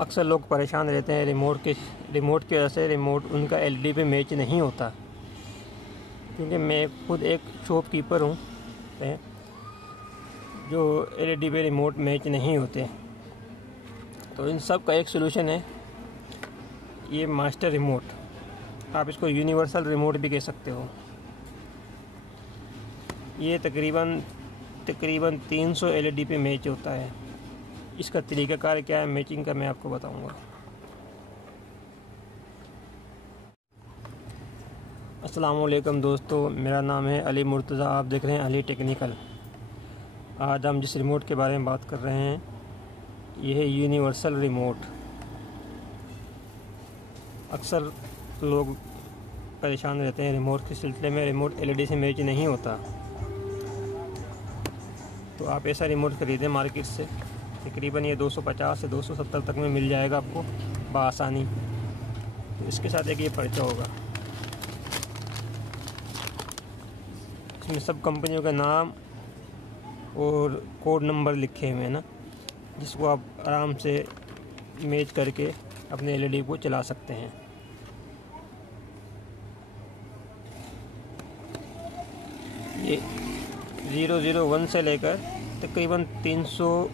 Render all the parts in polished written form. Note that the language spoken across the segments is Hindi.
अक्सर लोग परेशान रहते हैं रिमोट की वजह से। रिमोट उनका एलईडी पे मैच नहीं होता, क्योंकि मैं खुद एक शॉपकीपर हूँ जो एलईडी पे रिमोट मैच नहीं होते। तो इन सब का एक सलूशन है ये मास्टर रिमोट। आप इसको यूनिवर्सल रिमोट भी कह सकते हो। ये तकरीबन 300 एलईडी पे मैच होता है। इसका तरीक़ाकार क्या है मैचिंग का मैं आपको बताऊंगा। अस्सलाम वालेकुम दोस्तों, मेरा नाम है अली मुर्तज़ा। आप देख रहे हैं अली टेक्निकल। आज हम जिस रिमोट के बारे में बात कर रहे हैं यह है यूनिवर्सल रिमोट। अक्सर लोग परेशान रहते हैं रिमोट के सिलसिले में। रिमोट एलईडी से मैच नहीं होता, तो आप ऐसा रिमोट ख़रीदें मार्केट से। तकरीबन ये 250 से 270 तक में मिल जाएगा आपको बआसानी। तो इसके साथ एक ये पर्चा होगा, इसमें सब कंपनियों का नाम और कोड नंबर लिखे हुए हैं ना, जिसको आप आराम से मैच करके अपने एलईडी को चला सकते हैं। ये 001 से लेकर तकरीबन 300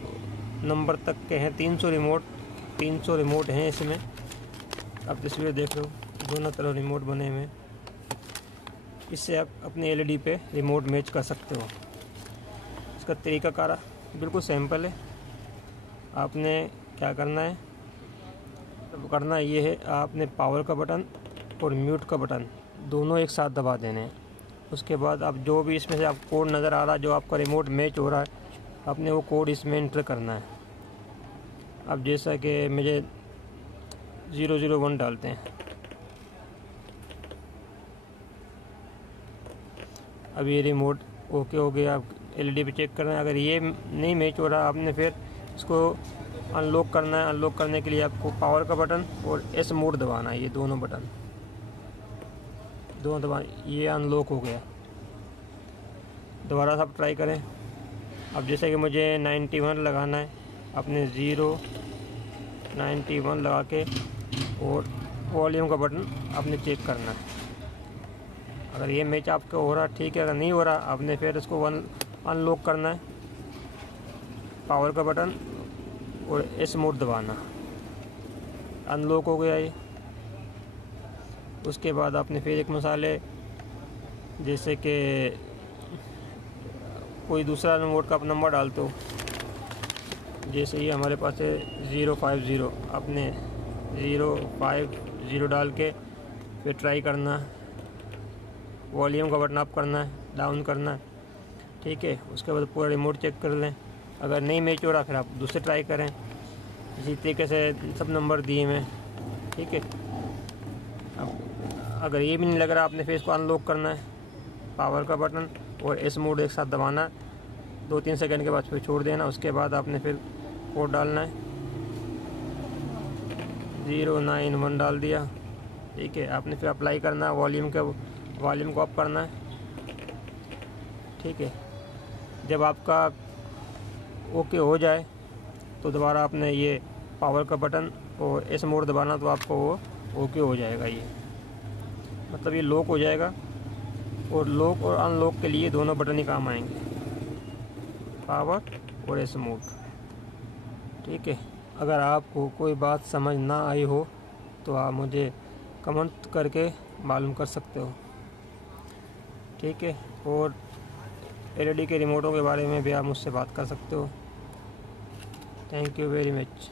नंबर तक के हैं। 300 रिमोट हैं इसमें। आप तस्वीर देख लो, दोनों तरफ रिमोट बने हुए हैं। इससे आप अपने एलईडी पे रिमोट मैच कर सकते हो। इसका तरीक़ाकार बिल्कुल सिंपल है। आपने क्या करना है, ये है आपने पावर का बटन और म्यूट का बटन दोनों एक साथ दबा देने हैं। उसके बाद आप जो भी इसमें से आप कोड नज़र आ रहा है, जो आपका रिमोट मैच हो रहा है, आपने वो कोड इसमें एंटर करना है। अब जैसा कि मुझे 001 डालते हैं। अब ये रिमोट ओके हो गया। आप एलईडी पे चेक करना है। अगर ये नहीं मैच हो रहा, आपने फिर इसको अनलॉक करना है। अनलॉक करने के लिए आपको पावर का बटन और एस मोड दबाना है। ये दोनों बटन दबा, ये अनलॉक हो गया। दोबारा से आप ट्राई करें। अब जैसे कि मुझे 91 लगाना है, अपने 091 लगा के और वॉल्यूम का बटन आपने चेक करना है। अगर ये मैच आपका हो रहा ठीक है, अगर नहीं हो रहा आपने फिर इसको अनलॉक करना है। पावर का बटन और एस मोड दबाना। अनलॉक हो गया ये। उसके बाद आपने फिर एक मसाले जैसे कि कोई दूसरा रिमोट का आप नंबर डालते हो, जैसे ये हमारे पास है 050, आपने 050 डाल के फिर ट्राई करना। वॉल्यूम का बटन अप करना है, डाउन करना है, ठीक है। उसके बाद पूरा रिमोट चेक कर लें। अगर नहीं मैच हो रहा फिर आप दूसरे ट्राई करें। इसी तरीके से सब नंबर दिए मैं, ठीक है। अब अगर ये भी नहीं लग रहा, आपने फिर इसको अनलॉक करना है। पावर का बटन और एस मोड एक साथ दबाना, 2-3 सेकंड के बाद फिर छोड़ देना। उसके बाद आपने फिर कोड डालना है, 091 डाल दिया, ठीक है। आपने फिर अप्लाई करना है, वॉल्यूम को अप करना है, ठीक है। जब आपका ओके हो जाए तो दोबारा आपने ये पावर का बटन और एस मोड दबाना, तो आपको वो ओके हो जाएगा। ये मतलब ये लॉक हो जाएगा। और लॉक और अनलॉक के लिए दोनों बटन ही काम आएंगे, पावर और एस मोड, ठीक है। अगर आपको कोई बात समझ ना आई हो तो आप मुझे कमेंट करके मालूम कर सकते हो, ठीक है। और एलईडी के रिमोटों के बारे में भी आप मुझसे बात कर सकते हो। Thank you very much.